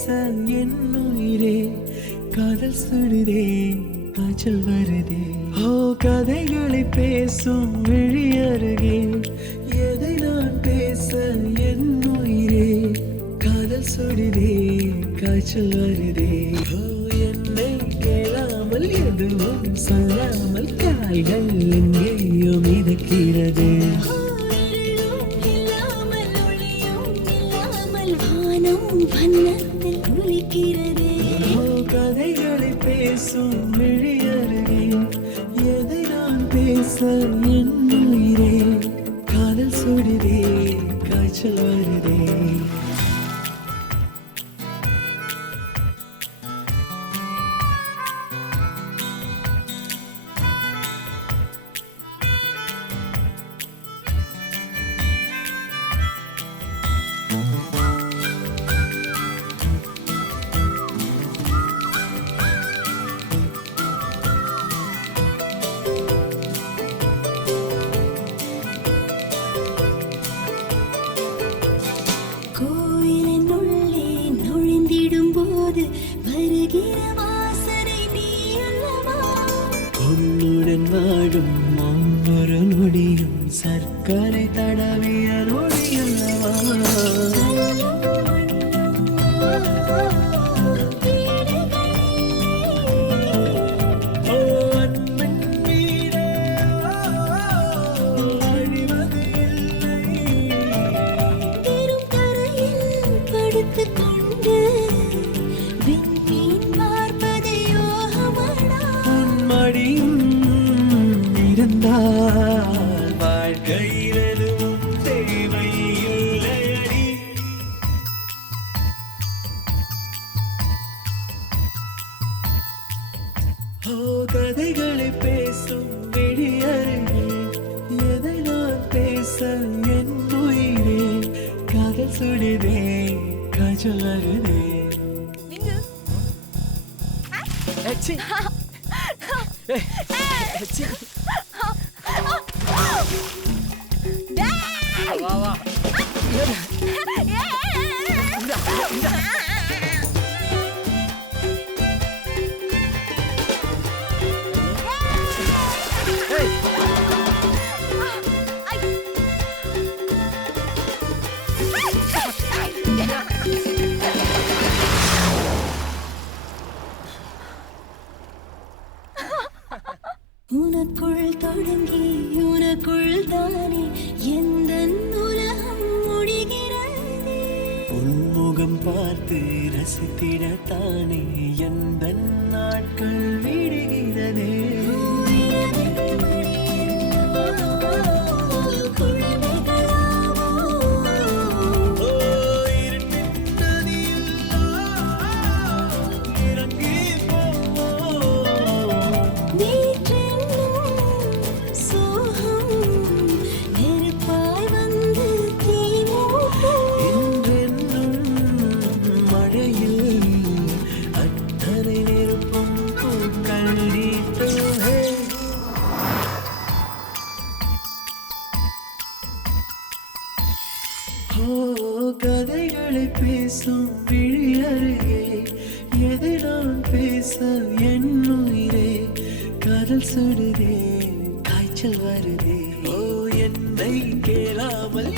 பேச என் உயிரே காதல் சுடுதே காய்ச்சல் வருதே ஓ கதைகளை பேசும் விழி அருகே எதை நான் பேச என் உயிரே காதல் சுடுதே காய்ச்சல் வருதே ஓ என்னை கேளாமல் எதுவும் சொல்லாமல் கால்கள் எங்கேயோ மிதக்கிறது வண்ணத்தில் குளிக்கிறதே கதைகளை பேசும் விழி அருகே எதை நான் பேச என் உயிரே காதல் சுடுதே காய்ச்சல் வருதே கோயிலின் உள்ளே நுழைந்திடும் போது வருகிற வாசனை நீ அல்லவா உன்னுடன் வாழும் ஒவ்வொரு நொடியும் சர்க்கரை தடவிய நொடி அல்லவா ஓ அன்பின் மீதே அழிவது இல்லை பெரும் கரையில் படுத்துக் கொண்டு விண்மீன் பார்ப்பது யோகமடா மடியும் இருந்தால் வாழ்க்கையில் எதுவும் தேவையில்லையடி ஓ கதைகளை பேசும் விழி அருகே எதை நான் பேச என் உயிரே காதல் சுடுதே காய்ச்சல் வருதே உனக்குள் தொடங்கி உனக்குள் தானே எந்த உலகம் முடிகிறதே உன்முகம் பார்த்து ரசித்திடத்தானே எந்த நாட்கள் விடுகிறதே ஓ இருட்டின் நதியில் இறங்கி போவோம் என்றென்னும் மழையில் அத்தனை நெருப்பும் பூக்கள் நீட்டோஹே ஓ கதைகளை பேசும் விழி அருகே எதை நான் பேச என் உயிரே காதல் சுடுதே காய்ச்சல் வருதே ஓ என்னை கேளாமல்